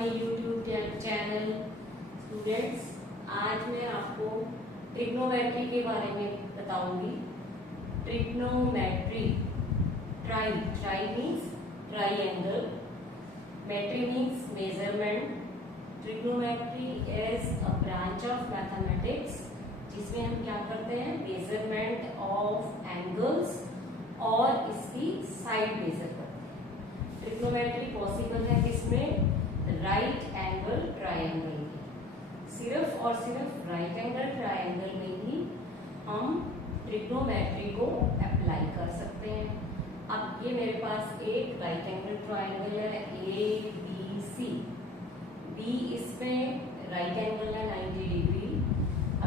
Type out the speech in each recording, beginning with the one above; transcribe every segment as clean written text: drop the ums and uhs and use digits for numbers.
My YouTube channel students. आज मैं आपको ट्रिग्नोमेट्री के बारे में बताऊंगी। Trigonometry, tri means triangle, metry means measurement. Trigonometry is a branch of mathematics जिसमें हम क्या करते हैं, मेजरमेंट ऑफ एंगल्स और इसकी साइड मेजर करते हैं। ट्रिग्नोमेट्री पॉसिबल है किसमें, राइट एंगल ट्रायंगल में। सिर्फ और सिर्फ राइट एंगल ट्रायंगल में ही हम ट्रिग्नोमेट्री को अप्लाई कर सकते हैं। अब ये मेरे पास एक राइट एंगल ट्रायंगल है ABC। B इसमें राइट एंगल है 90 डिग्री।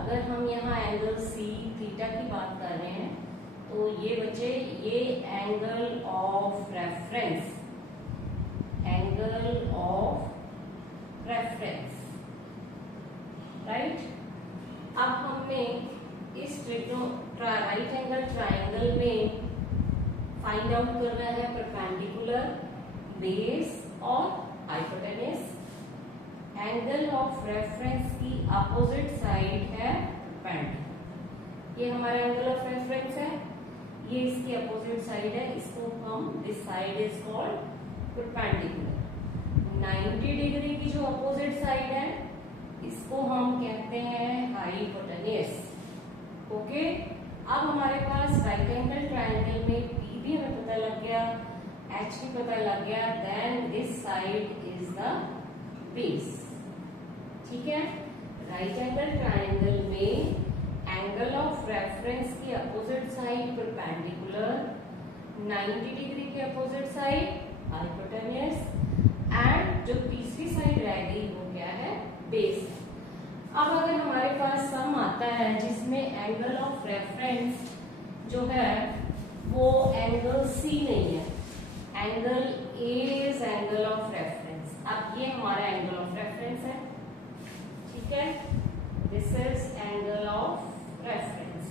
अगर हम यहाँ एंगल C थीटा की बात कर रहे हैं तो ये बच्चे ये angle of reference, angle of reference, right. अब हमें इस राइट एंगल ट्रायंगल में फाइंड आउट करना है परपेंडिकुलर, बेस और हाइपोटेन्यूज। एंगल ऑफ रेफरेंस की अपोजिट साइड है परपेंडिकुलर। ये हमारा एंगल ऑफ रेफरेंस है, ये इसकी अपोजिट साइड है, इसको हम this side is called perpendicular. 90 degree की जो अपोजिट साइड है इसको हम कहते हैं हाइपोटेन्यूज। ओके, अब हमारे पास राइट एंगल ट्रायंगल में P भी हमें पता लग गया, H भी पता लग गया, then this side is the base. ठीक है, राइट एंगल ट्रायंगल में एंगल ऑफ रेफरेंस की अपोजिट साइड परपेंडिकुलर, 90 डिग्री की अपोजिट साइड हाइपोटेन्यूज, एंड जो तीसरी साइड रह गई वो क्या है, बेस। अब अगर हमारे पास सम आता है जिसमें एंगल ऑफ रेफरेंस जो है वो एंगल C नहीं है, angle A is angle of reference. अब ये हमारा एंगल ऑफ रेफरेंस है, ठीक है, this is angle of reference.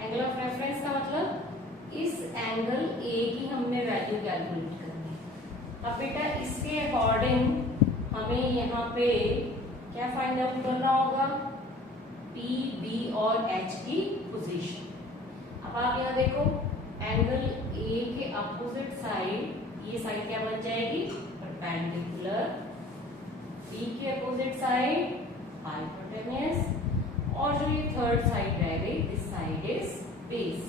Angle of reference का मतलब इस एंगल A की हमने वैल्यू कैलकुलेट करनी है। अब बेटा इसके अकॉर्डिंग हमें यहाँ पे क्या फाइंड आउट करना होगा, P, B और H की पोजीशन। अब आप यहाँ देखो एंगल A के अपोजिट साइड, ये साइड क्या बन जाएगी, परपेंडिकुलर। B के अपोजिट साइड हाइपोटेन्यूज, और जो ये थर्ड साइड रह गई दिस साइड इज बेस।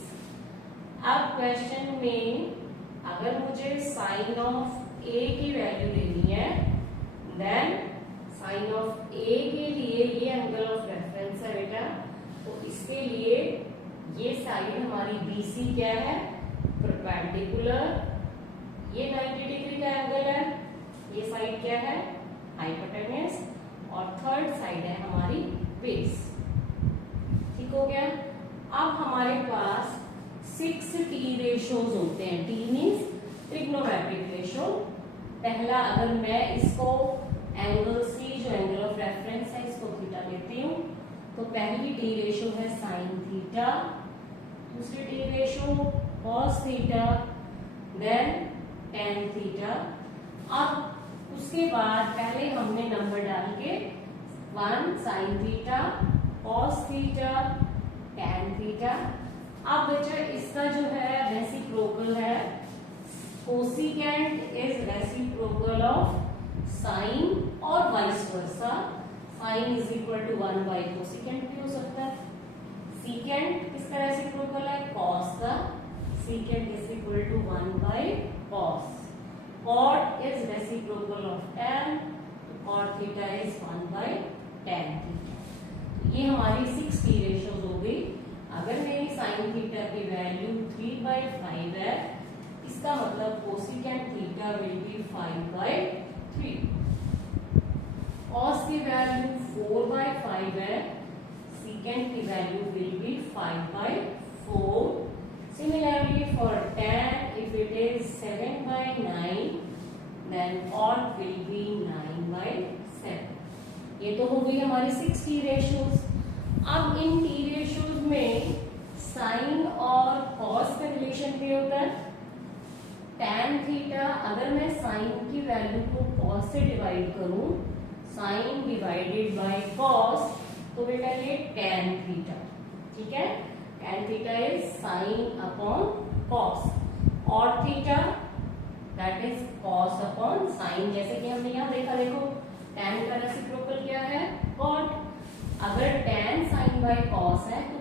अब क्वेश्चन में अगर मुझे साइन ऑफ A की वैल्यू देनी है, देन साइन ऑफ A के लिए ये एंगल ऑफ रेफरेंस है बेटा, तो इसके लिए ये साइड हमारी BC क्या है, परपेंडिकुलर। ये 90 डिग्री का एंगल है, ये साइड क्या है, हाइपोटेन्यूज, और थर्ड साइड है हमारी बेस। ठीक हो गया। अब हमारे पास 6 T रेशोज होते हैं। T means trigonometric ratio. पहला, अगर मैं इसको एंगल C जो एंगल ऑफ रेफरेंस है इसको थीटा लेती हूँ तो पहली T रेशो है साइन थीटा, दूसरी T ratio cos theta, then tan theta. अब उसके बाद पहले हमने नंबर डाल के 1 sine theta, cos theta, tan theta. अब बच्चा इसका जो है रेसिप्रोकल है, cosecant is reciprocal of sine और vice versa. Sine is equal to 1 by cosecant भी हो सकता है। सीकेंट किसका रेसिप्रोकल है, कॉस का, secant is equal to 1 by cos. Cot is reciprocal of tan, cot theta is 1 by tan theta. ये हमारी 6 T रेशोज हो गई। अगर मेरी साइन थीटा की वैल्यू 3/5 है, इसका मतलब cosecant theta will be 5/3। Cos की वैल्यू 4/5 है, सीकेंट की value will be 5/4। Similarly for tan, if it is 7/9, then cot will be 9/7। ये तो हो गई हमारी 6 T रेशोज। अब इन T रेशोज में साइन और कॉस का रिलेशन भी होता है, tan थीटा, अगर मैं साइन की वैल्यू को cos से डिवाइड करूं, साइन डिवाइडेड बाय cos, तो बेटा ये tan थीटा, ठीक है। tan theta is sine upon cos, और theta that is cos upon sine, जैसे कि हमने यहाँ देखा, देखो tan का रेसिप्रोकल क्या है, cot। अगर tan साइन बाय cos है तो